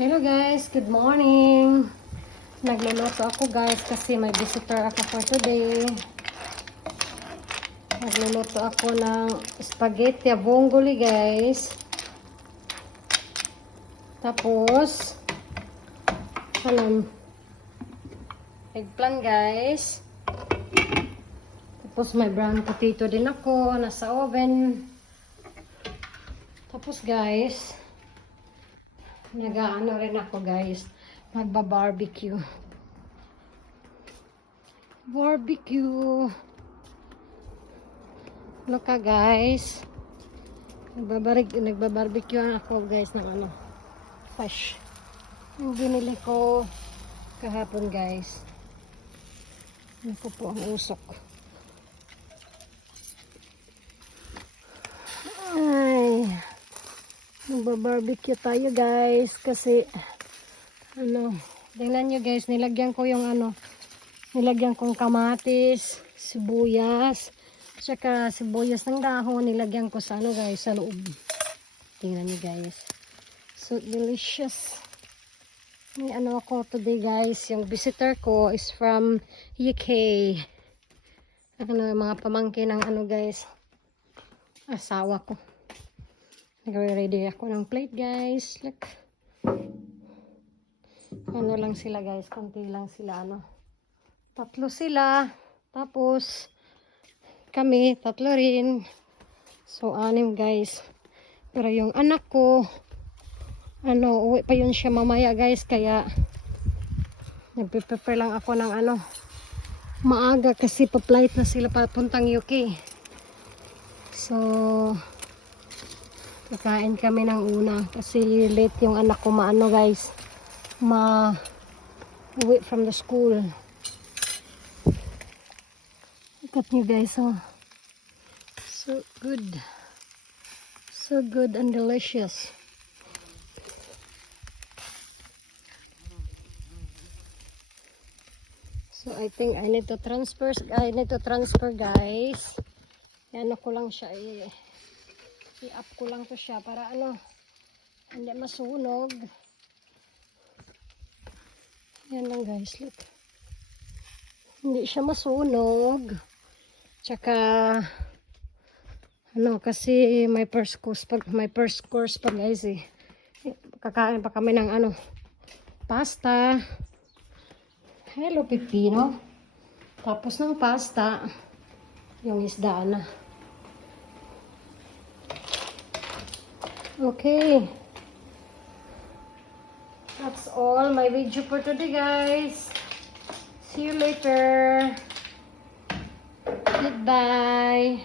Hello guys, good morning. Nagluluto ako guys kasi may visitor ako for today. Nagluluto ako ng spaghetti vongole guys. Tapos eggplant guys. Tapos may brown potato din ako nasa oven. Tapos guys, nag-aano rin ako guys, magba-barbecue. Barbecue. Look guys. Nagba-barbecue ako guys ng fish. Yung binili ko kahapon guys. Ito po ang usok. Ay. Magba-barbecue tayo guys kasi tingnan nyo guys, nilagyan ko yung nilagyan kong kamatis, sibuyas, tsaka sibuyas ng dahon, nilagyan ko sa guys, sa loob. Tingnan nyo guys. So delicious. May ako today guys, yung visitor ko is from UK. Mga pamangkin ng guys, asawa ko. Nagre-ready ako ng plate guys. Look. Lang sila guys. Konti lang sila Tatlo sila. Tapos kami, tatlo rin. So, 6 guys. Pero yung anak ko, uwi pa yun siya mamaya guys. Kaya nagpe-prepare lang ako ng maaga kasi pa-flight na sila papuntang UK. So, kakain kami ng una kasi late yung anak ko guys, uwi from the school. Look at nyo guys, so good and delicious. So I think I need to transfer guys. Ko lang siya i-up ko lang to siya para hindi masunog. Yan lang guys, look. Hindi siya masunog. Tsaka kasi may first course pa guys eh. Kakain pa kami ng pasta. Hello pepino. Tapos ng pasta, yung isda na. Okay. That's all my video for today guys. See you later. Goodbye.